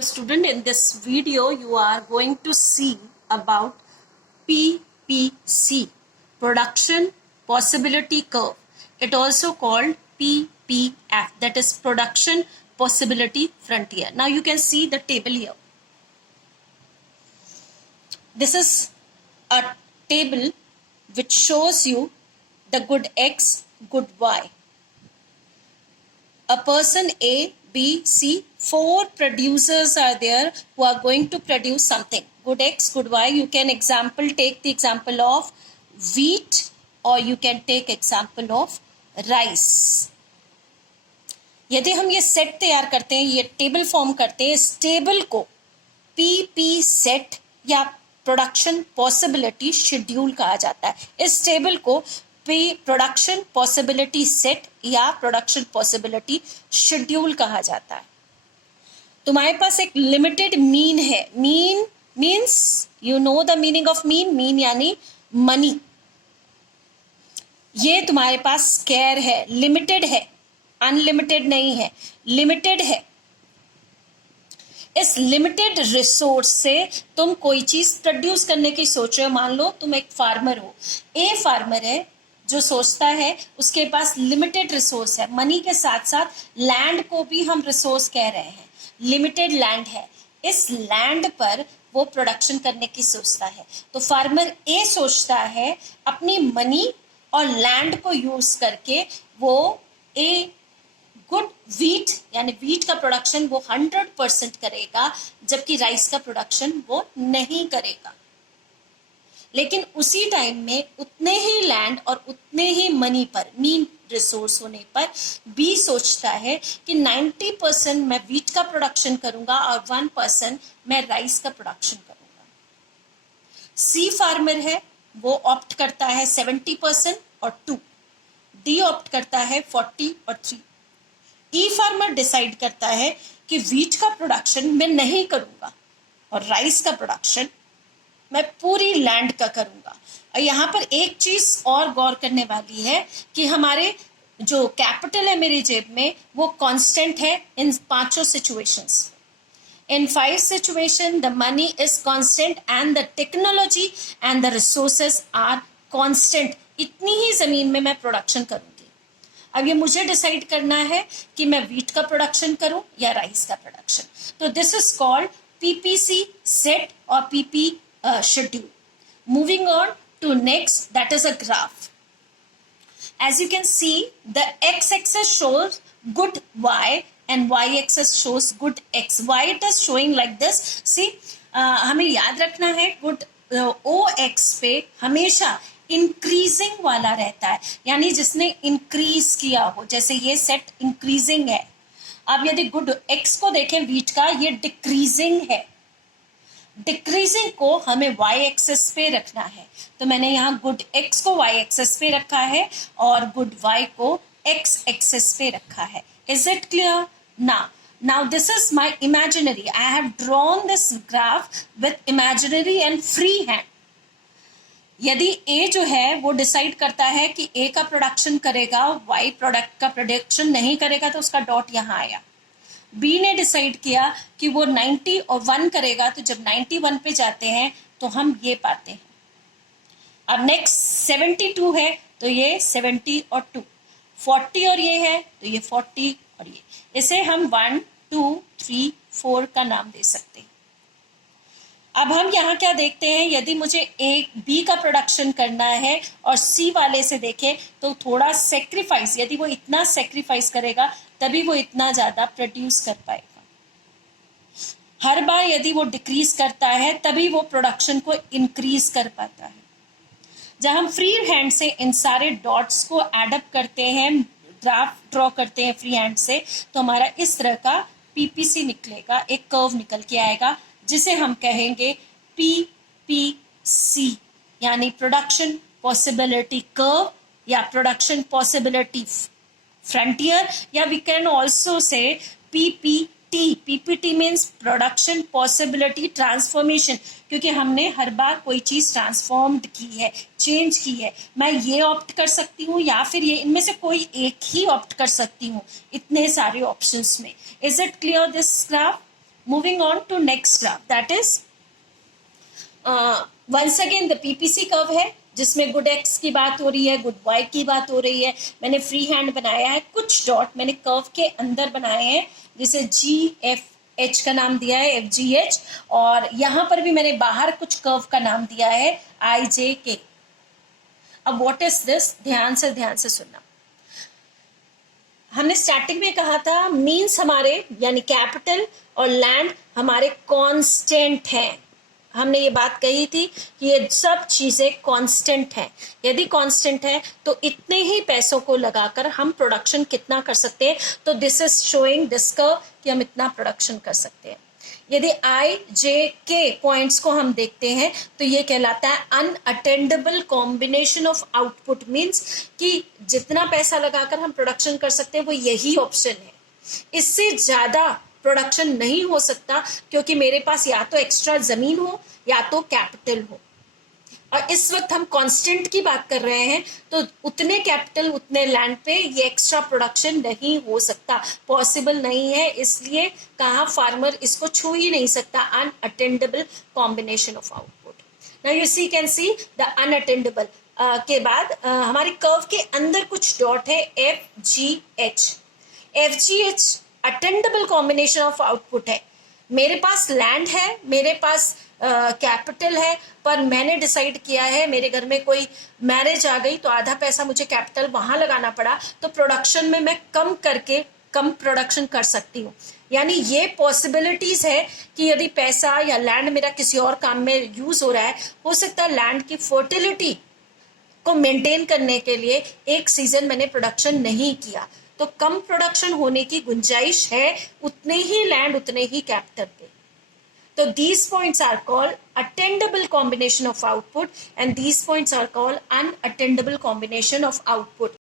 Student, in this video you are going to see about PPC, production possibility curve. It also called PPF, that is production possibility frontier. Now you can see the table here. This is a table which shows you the good X, good Y. A person A, B, C, 4 producers are there who are going to produce something. Good X, good Y. You can take the example of wheat, or you can take example of rice. यदि हम ये set तैयार करते हैं, ये table form करते हैं, इस टेबल को PP सेट या प्रोडक्शन पॉसिबिलिटी शेड्यूल कहा जाता है. इस टेबल को प्रोडक्शन पॉसिबिलिटी सेट या प्रोडक्शन पॉसिबिलिटी शेड्यूल कहा जाता है. तुम्हारे पास एक लिमिटेड मीन है. Mean means, you know the meaning of mean. Mean यानी मनी. ये तुम्हारे पास स्केयर है, लिमिटेड है, अनलिमिटेड नहीं है, लिमिटेड है. इस लिमिटेड रिसोर्स से तुम कोई चीज प्रोड्यूस करने की सोच रहे हो. मान लो तुम एक फार्मर हो. ए फार्मर है जो सोचता है, उसके पास लिमिटेड रिसोर्स है. मनी के साथ साथ लैंड को भी हम रिसोर्स कह रहे हैं. लिमिटेड लैंड है. इस लैंड पर वो प्रोडक्शन करने की सोचता है. तो फार्मर ए सोचता है अपनी मनी और लैंड को यूज करके वो ए गुड व्हीट यानी व्हीट का प्रोडक्शन वो 100% करेगा, जबकि राइस का प्रोडक्शन वो नहीं करेगा. लेकिन उसी टाइम में उतने ही लैंड और उतने ही मनी पर, मीन रिसोर्स होने पर, बी सोचता है कि 90% मैं व्हीट का प्रोडक्शन करूंगा और 1% मैं राइस का प्रोडक्शन करूंगा. सी फार्मर है, वो ऑप्ट करता है 70% और 2. डी ऑप्ट करता है 40 और 3. ई फार्मर डिसाइड करता है कि व्हीट का प्रोडक्शन मैं नहीं करूंगा और राइस का प्रोडक्शन मैं पूरी लैंड का करूंगा. और यहाँ पर एक चीज और गौर करने वाली है कि हमारे जो कैपिटल है मेरी जेब में वो कांस्टेंट है इन 5 situations. In 5 situations, the money is constant and the technology and the resources are constant. इतनी ही जमीन में मैं प्रोडक्शन करूंगी. अब ये मुझे डिसाइड करना है कि मैं व्हीट का प्रोडक्शन करूं या राइस का प्रोडक्शन. तो this is called PPC set और PP schedule. Moving on to next, that is a graph. As you can see, the x-axis shows good y and y-axis shows good x. Y it is showing like this. See, हमें याद रखना है good OX पे हमेशा increasing वाला रहता है, यानी जिसने इंक्रीज किया हो. जैसे ये सेट इंक्रीजिंग है. अब यदि गुड एक्स को देखें व्हीट का, ये डिक्रीजिंग है. डिक्रीजिंग को हमें वाई एक्सेस पे रखना है. तो मैंने यहाँ गुड एक्स को वाई एक्सेस पे रखा है और गुड वाई को एक्स एक्सेस पे रखा है. Is it clear? Now this is my imaginary. I have drawn this graph with imaginary and free hand. यदि ए जो है वो डिसाइड करता है कि ए का प्रोडक्शन करेगा, वाई प्रोडक्ट का प्रोडक्शन नहीं करेगा, तो उसका डॉट यहाँ आया. बी ने डिसाइड किया कि वो 90 और 1 करेगा, तो जब 91 पे जाते हैं तो हम ये पाते हैं. अब नेक्स्ट 72 है तो ये 70 और 2, 40 और ये है तो ये 40 और ये. इसे हम 1, 2, 3, 4 का नाम दे सकते हैं. अब हम यहाँ क्या देखते हैं, यदि मुझे ए बी का प्रोडक्शन करना है और सी वाले से देखें तो थोड़ा सेक्रीफाइस, यदि वो इतना सेक्रीफाइस करेगा तभी वो इतना ज्यादा प्रोड्यूस कर पाएगा. हर बार यदि वो डिक्रीज करता है तभी वो प्रोडक्शन को इंक्रीज कर पाता है. जब हम फ्री हैंड से इन सारे डॉट्स को एडअप करते हैं, ग्राफ ड्रॉ करते हैं फ्री हैंड से, तो हमारा इस तरह का PPC निकलेगा, एक कर्व निकल के आएगा जिसे हम कहेंगे PPC यानी प्रोडक्शन पॉसिबिलिटी कर्व या प्रोडक्शन पॉसिबिलिटी फ्रंटियर, या we can also say PPT. PPT means production possibility transformation, क्योंकि हमने हर बार कोई चीज ट्रांसफॉर्म्ड की है, चेंज की है. मैं ये ऑप्ट कर सकती हूँ या फिर ये, इनमें से कोई एक ही ऑप्ट कर सकती हूँ इतने सारे ऑप्शंस में. Is it clear this graph? Moving on to next graph, that is once again the PPC curve है जिसमें गुड एक्स की बात हो रही है, गुड वाई की बात हो रही है. मैंने फ्री हैंड बनाया है, कुछ डॉट मैंने कर्व के अंदर बनाए हैं जिसे जी एफ एच का नाम दिया है, एफ जी एच, और यहां पर भी मैंने बाहर कुछ कर्व का नाम दिया है आई जे के. अब व्हाट इज दिस, ध्यान से सुनना. हमने स्टार्टिंग में कहा था मीन्स हमारे यानी कैपिटल और लैंड हमारे कांस्टेंट हैं. हमने ये बात कही थी कि ये सब चीजें कांस्टेंट हैं. यदि कांस्टेंट है तो इतने ही पैसों को लगाकर हम प्रोडक्शन कितना कर सकते हैं. तो this is showing this curve कि हम इतना प्रोडक्शन कर सकते हैं. यदि आई जे के पॉइंट्स को हम देखते हैं तो ये कहलाता है अनअटेंडेबल कॉम्बिनेशन ऑफ आउटपुट. मीन्स कि जितना पैसा लगाकर हम प्रोडक्शन कर सकते हैं वो यही ऑप्शन है. इससे ज्यादा प्रोडक्शन नहीं हो सकता क्योंकि मेरे पास या तो एक्स्ट्रा जमीन हो या तो कैपिटल हो. और इस वक्त हम कांस्टेंट की बात कर रहे हैं तो उतने कैपिटल उतने लैंड पे ये एक्स्ट्रा प्रोडक्शन नहीं हो सकता, पॉसिबल नहीं है. इसलिए कहा फार्मर इसको छू ही नहीं सकता. Unattainable combination of output. Now you see can see the unattainable के बाद हमारे कर्व के अंदर कुछ डॉट है F G H. F G H attainable combination of output है. मेरे पास लैंड है, मेरे पास कैपिटल है, पर मैंने डिसाइड किया है मेरे घर में कोई मैरिज आ गई तो आधा पैसा मुझे कैपिटल वहां लगाना पड़ा, तो प्रोडक्शन में मैं कम करके कम प्रोडक्शन कर सकती हूँ. यानी ये पॉसिबिलिटीज है कि यदि पैसा या लैंड मेरा किसी और काम में यूज हो रहा है, हो सकता है लैंड की फर्टिलिटी को मेंटेन करने के लिए एक सीजन मैंने प्रोडक्शन नहीं किया, तो कम प्रोडक्शन होने की गुंजाइश है उतने ही लैंड उतने ही कैपिटल पे. तो these points are called attainable combination of output and these points are called unattainable combination of output.